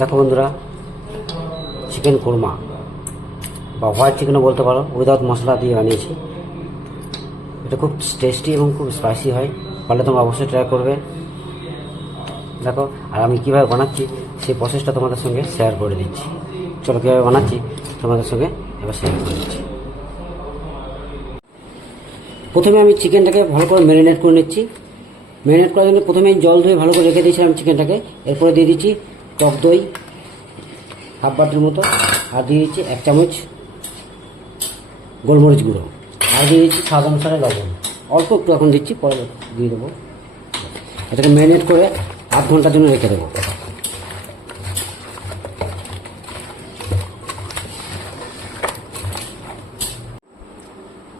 দেখো বন্ধুরা, চিকেন কোরমা বা হোয়াইট চিকেনও বলতে পারো, উইদাউট মশলা দিয়ে বানিয়েছি। এটা খুব টেস্টি এবং খুব স্পাইসি হয়, ফলে তোমরা অবশ্যই ট্রাই করবে। দেখো, আর আমি কীভাবে বানাচ্ছি সেই প্রসেসটা তোমাদের সঙ্গে শেয়ার করে দিচ্ছি। চলো, কীভাবে বানাচ্ছি তোমাদের সঙ্গে এবার শেয়ার করে দিচ্ছি। প্রথমে আমি চিকেনটাকে ভালো করে ম্যারিনেট করে নিচ্ছি। ম্যারিনেট করার জন্য প্রথমে জল ধুয়ে ভালো করে রেখে দিয়েছিলাম চিকেনটাকে। এরপরে দিয়ে দিচ্ছি টক দই হাফ বাটির মতো, আর দিয়ে দিচ্ছি 1 চামচ গোলমরিচ গুঁড়ো, আর দিয়ে দিচ্ছি স্বাদ অনুসারে লবণ। অল্প একটু এখন দিচ্ছি, পরে দিয়ে দেবো। এটাকে ম্যারিনেট করে আধ ঘন্টার জন্য রেখে দেবো।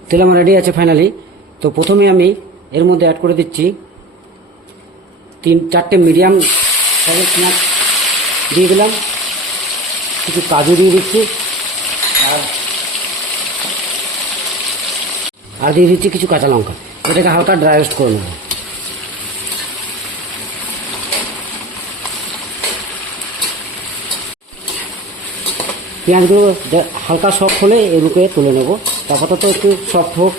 তেল আমার রেডি আছে ফাইনালি। তো প্রথমে আমি এর মধ্যে অ্যাড করে দিচ্ছি 3-4টে মিডিয়াম সাইজের পেঁয়াজ দিয়ে দিলাম, কিছু কাজু দিয়ে দিচ্ছি, আর দিয়ে দিচ্ছি কিছু কাঁচা লঙ্কা। এটাকে হালকা ড্রাই রোস্ট করে নেব। পেঁয়াজগুলো হালকা সফট হলে এগুলোকে তুলে নেব। আপাতত একটু সফট হোক।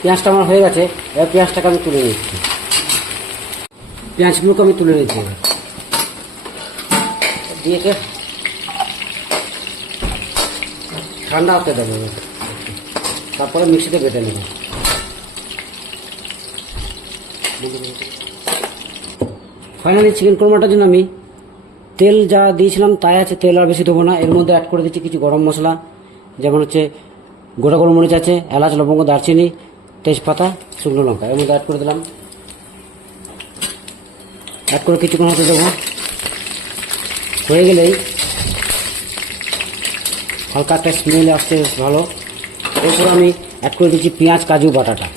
পেঁয়াজটা আমার হয়ে গেছে, এবার পেঁয়াজটাকে আমি তুলে নিচ্ছি। পেঁয়াজগুলোকে আমি তুলে নিচ্ছি দিয়েছে, ঠান্ডা হতে দেবো, তারপরে মিক্সিতে বেটে নেব। ফাইনালি চিকেন কোরমাটার জন্য আমি তেল যা দিয়েছিলাম তাই আছে, তেল আর বেশি দেবো না। এর মধ্যে অ্যাড করে দিচ্ছি কিছু গরম মশলা, যেমন হচ্ছে গোটা গোলমরিচ আছে, এলাচ, লবঙ্গ, দারচিনি, তেজপাতা, শুকনো লঙ্কা। এর মধ্যে অ্যাড করে দিলাম। অ্যাড করে কিছুক্ষণ হতে দেবো। হয়ে গেলেই হালকা একটা স্মেল আসছে ভালো। এরপর আমি অ্যাড করে দিচ্ছি পেঁয়াজ কাজু বাটাটা।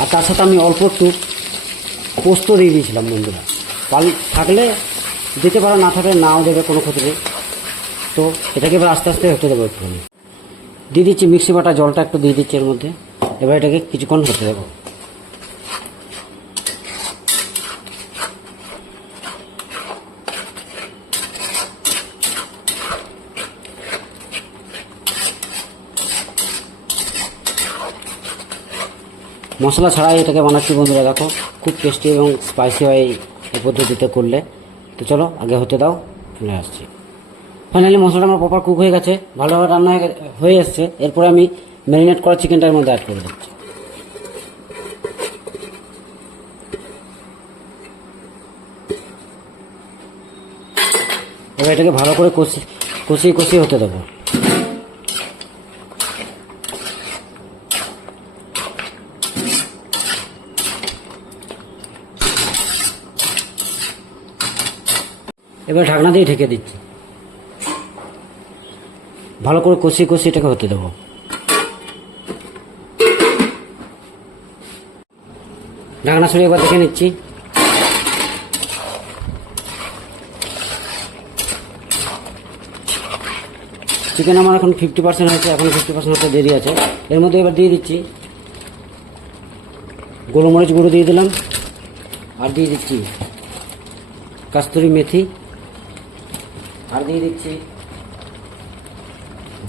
আর তার সাথে আমি অল্প একটু পোস্ত দিয়ে দিয়েছিলাম বন্ধুরা। থাকলে দিতে পারো, না থাকলে নাও দেবে, কোনো ক্ষতি নেই। তো এটাকে এবার আস্তে আস্তে হতে দেবো। একটুখানি দিয়ে দিচ্ছি মিক্সি বাটা জলটা, একটু দিয়ে দিচ্ছি এর মধ্যে। এবার এটাকে কিছুক্ষণ হতে দেবো। মশলা ছাড়াই এটাকে বানাচ্ছি বন্ধুরা। দেখো, খুব টেস্টি এবং স্পাইসি হয় এই পদ্ধতিতে করলে। তো চলো, আগে হতে দাও, চলে আসছি। ফাইনালি মশলাটা আমার প্রপার কুক হয়ে গেছে, ভালোভাবে রান্না হয়ে এসছে। এরপরে আমি ম্যারিনেট করা চিকেনটার মধ্যে অ্যাড করে দিচ্ছি। এবার এটাকে ভালো করে কষিয়ে হতে দেবো। এবার ঢাকনা দিয়ে ঢেকে দিচ্ছি। ভালো করে কষিয়ে এটাকে হতে দেবো। ঢাকনা সরিয়ে একবার দেখে নিচ্ছি। চিকেন আমার এখন 50% হয়েছে, এখন 50% হতে দেরি আছে। এর মধ্যে এবার দিয়ে দিচ্ছি গোলমরিচ গুঁড়ো দিয়ে দিলাম, আর দিয়ে দিচ্ছি কাস্তুরি মেথি, আর দিয়ে দিচ্ছি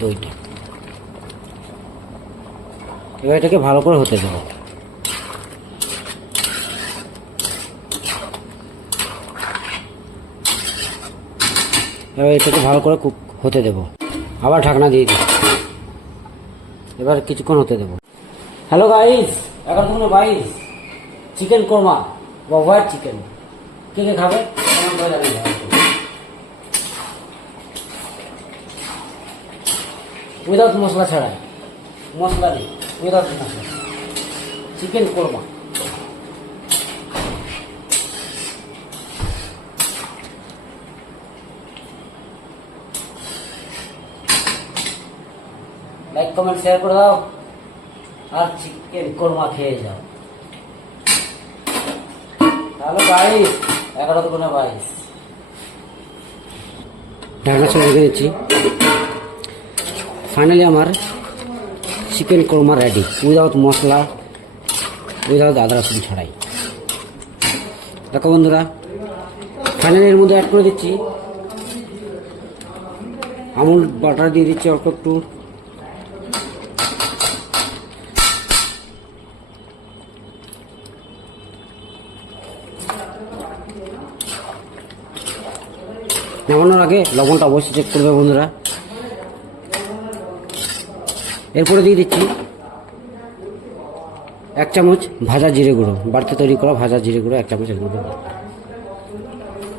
দইটা। এবার এটাকে ভালো করে হতে দেবো। এবার এটাকে ভালো করে কুক হতে দেবো। আবার ঢাকনা দিয়ে দিই। এবার কিছুক্ষণ হতে দেবো। হ্যালো গাইস, 11:22 চিকেন কোরমা বা হোয়াইট চিকেন কে কে খাবে উইদাউট মশলা ছাড়া, মশলা নেই, without masala chicken korma. Like comment share করে দাও, আর চিকেন কোরমা খেয়ে যাও। হ্যালো গাইস, 11:22 ঢাকনা ছেড়ে রেখে দিচ্ছি। ফাইনালি আমার চিকেন কোরমা রেডি, উইদাউট মশলা, উইদাউট আদা রসুন ছাড়াই। দেখো বন্ধুরা, ফাইনালি এর মধ্যে অ্যাড করে দিচ্ছি আমুল বাটার, দিয়ে দিচ্ছি অল্প একটু, নামানোর আগে লবণটা অবশ্যই চেক করবে বন্ধুরা। এরপরে দিয়ে দিচ্ছি 1 চামচ ভাজা জিরে গুঁড়ো, বাড়িতে তৈরি করা ভাজা জিরে গুঁড়ো 1 চামচ, এর মধ্যে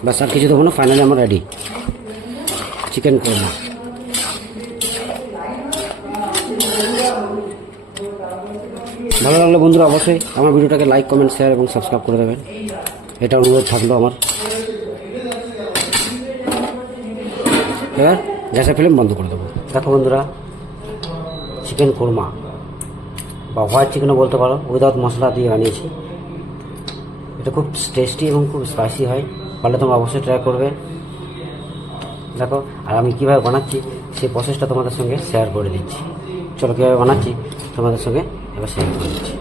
ব্যাস, আর কিছু দেবো না। ফাইনালি আমার রেডি চিকেন কোরমা। ভালো লাগলে বন্ধুরা অবশ্যই আমার ভিডিওটাকে লাইক, কমেন্ট, শেয়ার এবং সাবস্ক্রাইব করে দেবেন, এটা অনুরোধ থাকলো আমার। এবার গ্যাসের ফ্লেম বন্ধ করে দেবো। দেখো বন্ধুরা, চিকেন কোরমা বা হোয়াইট চিকেনও বলতে পারো, উইদাউট মশলা দিয়ে বানিয়েছি। এটা খুব টেস্টি এবং খুব স্পাইসি হয়, পারলে তোমরা অবশ্যই ট্রাই করবে। দেখো, আর আমি কীভাবে বানাচ্ছি সেই প্রসেসটা তোমাদের সঙ্গে শেয়ার করে দিচ্ছি। চলো, কীভাবে বানাচ্ছি তোমাদের সঙ্গে এবার শেয়ার করে দিচ্ছি।